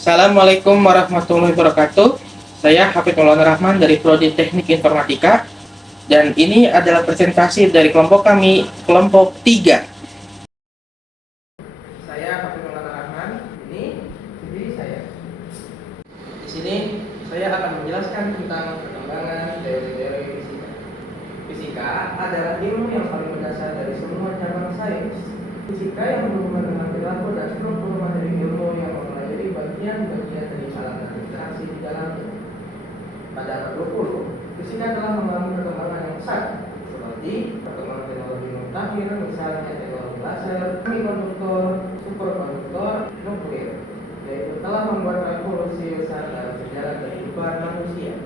Assalamualaikum warahmatullahi wabarakatuh. Saya Hafid Maulana Rahman dari Prodi Teknik Informatika, dan ini adalah presentasi dari kelompok kami, kelompok 3. Saya Hafid Maulana Rahman, ini diri saya. Di sini saya akan menjelaskan tentang perkembangan teori-teori fisika. Fisika adalah ilmu yang paling mendasar dari semua cabang sains. Fisika yang berhubungan dengan perilaku dan struktur materi ilmu yang mempelajari bagian-bagian dari alat dan interaksi di dalamnya. Pada abad 20, fisika telah mengalami perkembangan yang besar, seperti perkembangan teknologi mutakhir, misalnya teknologi laser, semikonduktor, superkonduktor, nuklir, yaitu telah membuat revolusi besar dalam sejarah kehidupan manusia.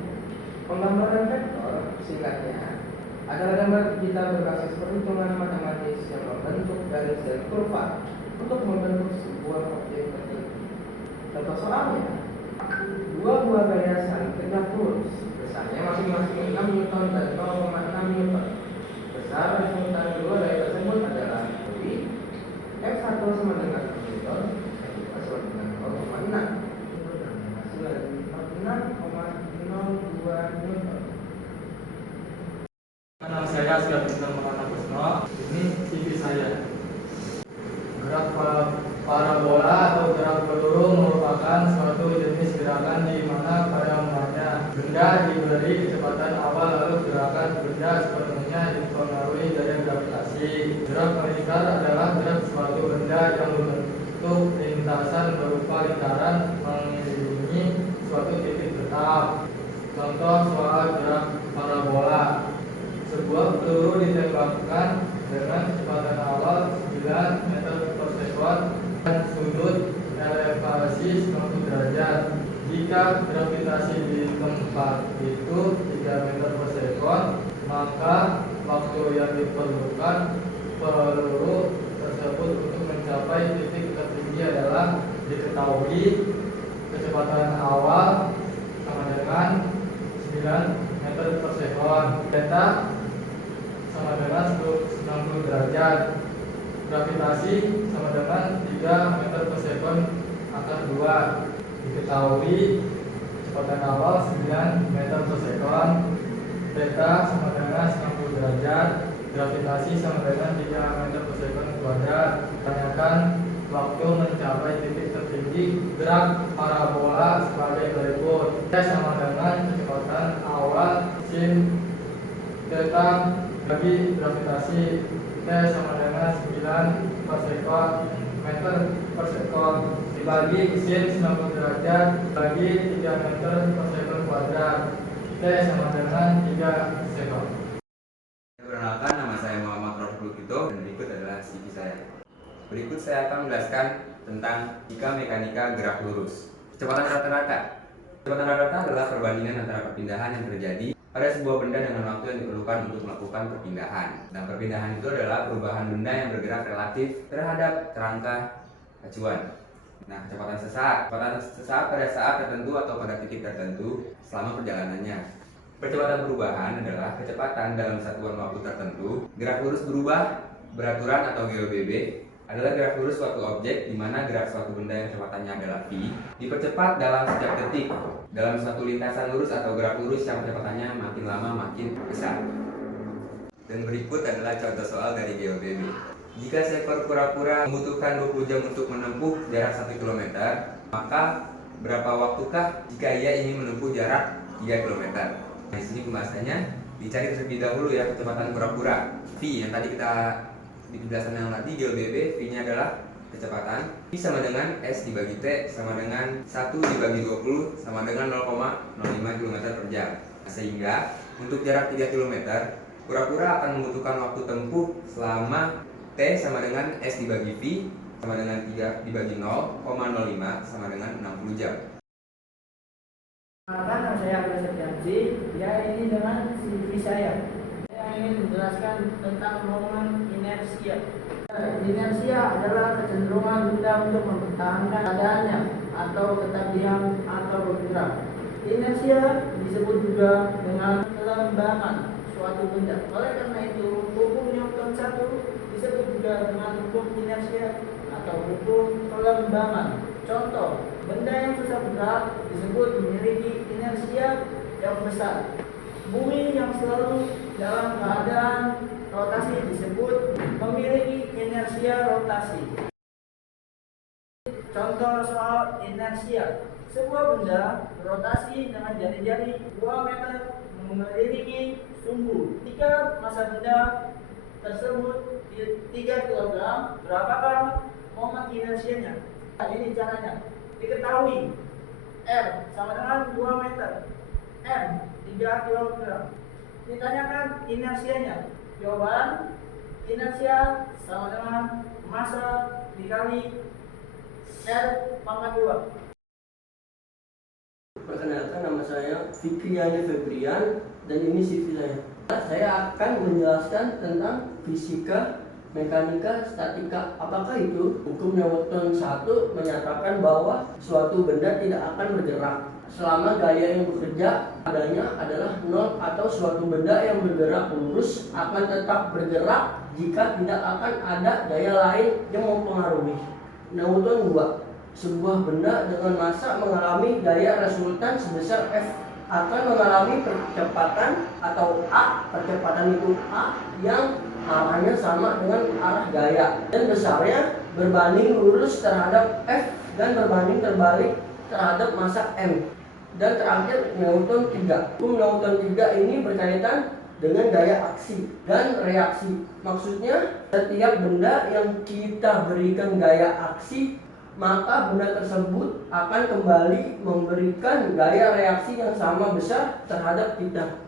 Penggambaran vektor, singkatnya, adalah gambar digital berbasis perhitungan matematis yang membentuk garis dan kurva untuk membentuk sebuah objek tertentu. Contoh soalnya, dua buah gaya saling tegak lurus, besarnya masing-masing 6 Newton dan 0,6 Newton. Besar resultan dua gaya tersebut adalah F1 sama dengan 6 Newton, F2 sama dengan 0,6. Hasil dari 6,02 Newton. Nama saya Syarifudin Maulana Kusno. Ini TV saya. Gerak parabola atau gerak peluru merupakan suatu jenis gerakan di mana pada mulanya benda diberi kecepatan awal lalu gerakan benda sepenuhnya dipengaruhi dari gravitasi. Gerak melingkar adalah gerak suatu benda yang membentuk lintasan berupa lingkaran mengelilingi suatu titik tetap. Contoh soal gerak parabola. Sebuah peluru ditembakkan dengan kecepatan awal 9 meter per sekon dan sudut elevasi 90 derajat. Jika gravitasi di tempat itu 3 meter per sekon, maka waktu yang diperlukan peluru tersebut untuk mencapai titik tertinggi adalah diketahui. Kecepatan awal sama dengan 9 meter per sekon. Theta sama dengan 90 derajat. Gravitasi sama dengan 3 meter per sekon akar 2. Diketahui kecepatan awal 9 meter per sekon. Theta sama dengan 90 derajat. Gravitasi sama dengan 3 meter per sekon kuadrat. Tanyakan waktu mencapai titik tertinggi gerak parabola sebagai berikut. T sama dengan kecepatan awal sin theta bagi gravitasi. T sama dengan 9 per sekon meter per sekon dibagi sin 90 derajat bagi 3 meter per sekon kuadrat. T sama dengan 3 sekon. Perkenalkan, nama saya Muhammad Rafiqul Kito dan berikut adalah CV saya. Berikut saya akan menjelaskan tentang fisika mekanika gerak lurus. Kecepatan rata-rata. Kecepatan rata-rata adalah perbandingan antara perpindahan yang terjadi pada sebuah benda dengan waktu yang diperlukan untuk melakukan perpindahan. Dan perpindahan itu adalah perubahan benda yang bergerak relatif terhadap kerangka acuan. Nah, kecepatan sesaat pada saat tertentu atau pada titik tertentu selama perjalanannya. Percepatan perubahan adalah kecepatan dalam satuan waktu tertentu. Gerak lurus berubah beraturan atau GOBB adalah gerak lurus suatu objek di mana gerak suatu benda yang kecepatannya adalah v dipercepat dalam setiap detik dalam suatu lintasan lurus atau gerak lurus yang kecepatannya makin lama makin besar. Dan berikut adalah contoh soal dari GOBB. Jika seekor kura-kura membutuhkan 20 jam untuk menempuh jarak 1 km, maka berapa waktukah jika ia ingin menempuh jarak 3 km? Di sini pembahasannya dicari terlebih dahulu ya kecepatan kura-kura. V yang tadi kita di penjelasan yang tadi GOBB, V-nya adalah kecepatan. V sama dengan S dibagi T sama dengan 1 dibagi 20 sama dengan 0,05 km per jam. Sehingga untuk jarak 3 km, kura-kura akan membutuhkan waktu tempuh selama T sama dengan S dibagi V sama dengan 3 dibagi 0,05 sama dengan 60 jam. Nama saya Agus Setiansi. Ya, ini dengan CV saya. Saya ingin menjelaskan tentang momen inersia. Inersia adalah kecenderungan benda untuk mempertahankan keadaannya atau tetap diam atau bergerak. Inersia disebut juga dengan kelembangan suatu benda. Oleh karena itu, hukum Newton 1 disebut juga dengan hukum inersia atau hukum kelembangan. Contoh, benda yang gerak disebut memiliki inersia yang besar. Bumi yang selalu dalam keadaan rotasi disebut memiliki inersia rotasi. Contoh soal inersia. Sebuah benda berotasi dengan jari-jari 2 meter mengelilingi sumbu. Jika masa benda tersebut 3 kg, berapakah momen inersianya? Nah, ini caranya. Diketahui R sama dengan 2 meter, M 3 kg. Ditanyakan inersianya. Jawaban inersia sama dengan massa dikali R pangkat 2. Perkenalkan, nama saya Fikriani Febrian dan ini CV saya. Saya akan menjelaskan tentang fisika, mekanika, statika. Apakah itu? Hukum Newton 1 menyatakan bahwa suatu benda tidak akan bergerak selama gaya yang bekerja padanya adalah nol, atau suatu benda yang bergerak lurus akan tetap bergerak jika tidak akan ada gaya lain yang mempengaruhi. Newton 2. Sebuah benda dengan massa mengalami gaya resultan sebesar F akan mengalami percepatan atau A. Percepatan itu A yang arahnya sama dengan arah gaya dan besarnya berbanding lurus terhadap F dan berbanding terbalik terhadap massa M. Dan terakhir Newton 3. Hukum Newton 3 ini berkaitan dengan gaya aksi dan reaksi. Maksudnya setiap benda yang kita berikan gaya aksi, maka benda tersebut akan kembali memberikan gaya reaksi yang sama besar terhadap kita.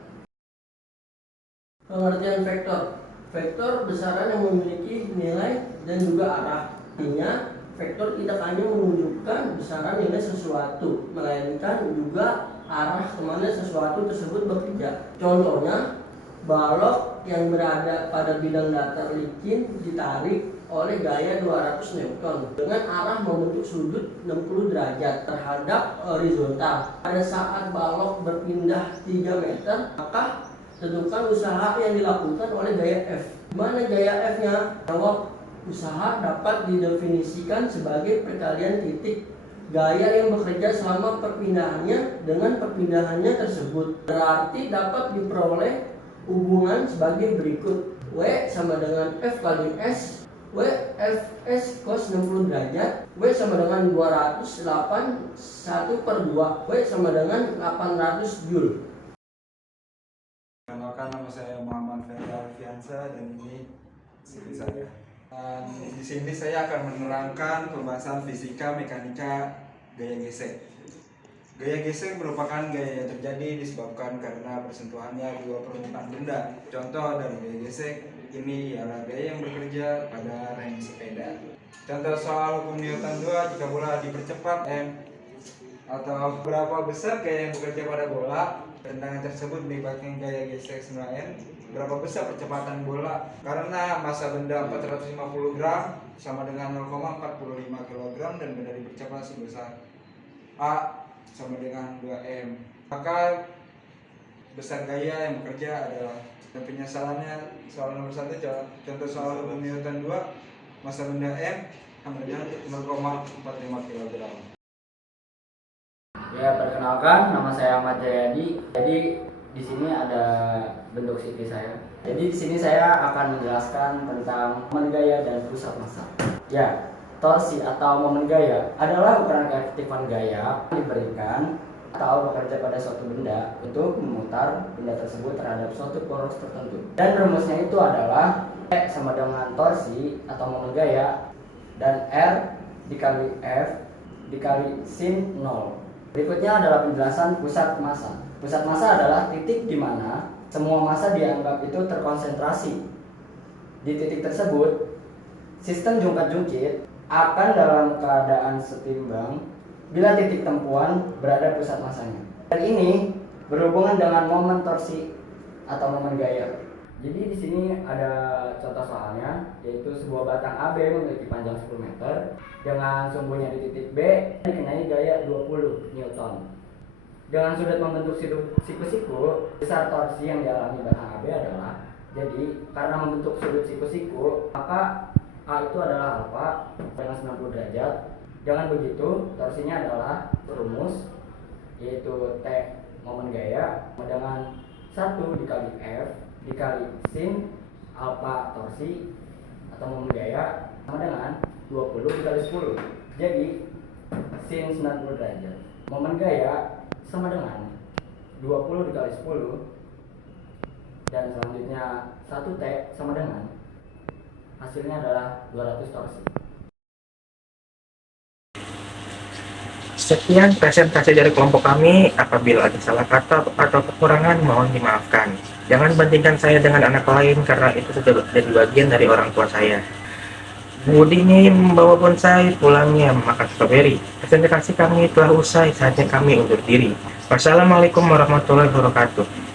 Pengertian vektor. Vektor besaran yang memiliki nilai dan juga arah. Artinya, vektor tidak hanya menunjukkan besaran nilai sesuatu, melainkan juga arah kemana sesuatu tersebut bekerja. Contohnya, balok yang berada pada bidang datar licin ditarik oleh gaya 200 Newton dengan arah membentuk sudut 60 derajat terhadap horizontal. Pada saat balok berpindah 3 meter, maka tentukan usaha yang dilakukan oleh gaya F. Mana gaya F-nya? Jawab, usaha dapat didefinisikan sebagai perkalian titik gaya yang bekerja selama perpindahannya dengan perpindahannya tersebut. Berarti dapat diperoleh hubungan sebagai berikut. W sama dengan F kali S. W Fs cos 60 derajat. W sama dengan 208 1/2. W sama dengan 800 Joule. Perkenalkan, nama saya Muhammad Ferry Alfiansa dan ini CV saya. Di sini saya akan menerangkan pembahasan fisika mekanika gaya gesek. Gaya gesek merupakan gaya yang terjadi disebabkan karena bersentuhannya dua permukaan benda. Contoh dari gaya gesek ini ialah gaya yang bekerja pada rem sepeda. Contoh soal hukum Newton 2, jika bola dipercepat M atau berapa besar gaya yang bekerja pada bola, tendangan tersebut melibatkan gaya gesek 9N. Berapa besar percepatan bola? Karena massa benda 450 gram sama dengan 0,45 kg dan benda dipercepat sebesar A sama dengan 2M. Maka besar gaya yang bekerja adalah, dan penyesalannya soal nomor 1, contoh soal hukum Newton 2, massa benda M sama dengan 0,45 kg. Ya, perkenalkan, nama saya Ahmad Jayadi. Jadi di sini ada bentuk CV saya. Jadi di sini saya akan menjelaskan tentang momen gaya dan pusat massa. Ya, torsi atau momen gaya adalah ukuran keaktifan gaya yang diberikan atau bekerja pada suatu benda untuk memutar benda tersebut terhadap suatu poros tertentu. Dan rumusnya itu adalah E sama dengan torsi atau momen gaya dan R dikali F dikali sin 0. Berikutnya adalah penjelasan pusat massa. Pusat massa adalah titik di mana semua massa dianggap itu terkonsentrasi. Di titik tersebut, sistem jungkat-jungkit akan dalam keadaan setimbang bila titik tempuhan berada pusat massanya. Dan ini berhubungan dengan momen torsi atau momen gaya. Jadi di sini ada contoh soalnya, yaitu sebuah batang AB memiliki panjang 10 meter dengan sumbunya di titik B dikenai gaya 20 Newton. Dengan sudut membentuk siku-siku, besar torsi yang dialami batang AB adalah, jadi karena membentuk sudut siku-siku, maka A itu adalah alfa dengan 90 derajat, Jangan begitu, torsinya adalah rumus, yaitu T momen gaya sama dengan 1 dikali F dikali sin alfa torsi atau momen gaya sama dengan 20 dikali 10. Jadi sin 90 derajat. Momen gaya sama dengan 20 dikali 10, dan selanjutnya 1T sama dengan hasilnya adalah 200 torsi. Sekian presentasi dari kelompok kami. Apabila ada salah kata atau kekurangan, mohon dimaafkan. Jangan bandingkan saya dengan anak lain karena itu sudah jadi bagian dari orang tua saya. Budi ini membawa bonsai, pulangnya makan strawberry. Presentasi kami telah usai, saatnya kami undur diri. Wassalamualaikum warahmatullahi wabarakatuh.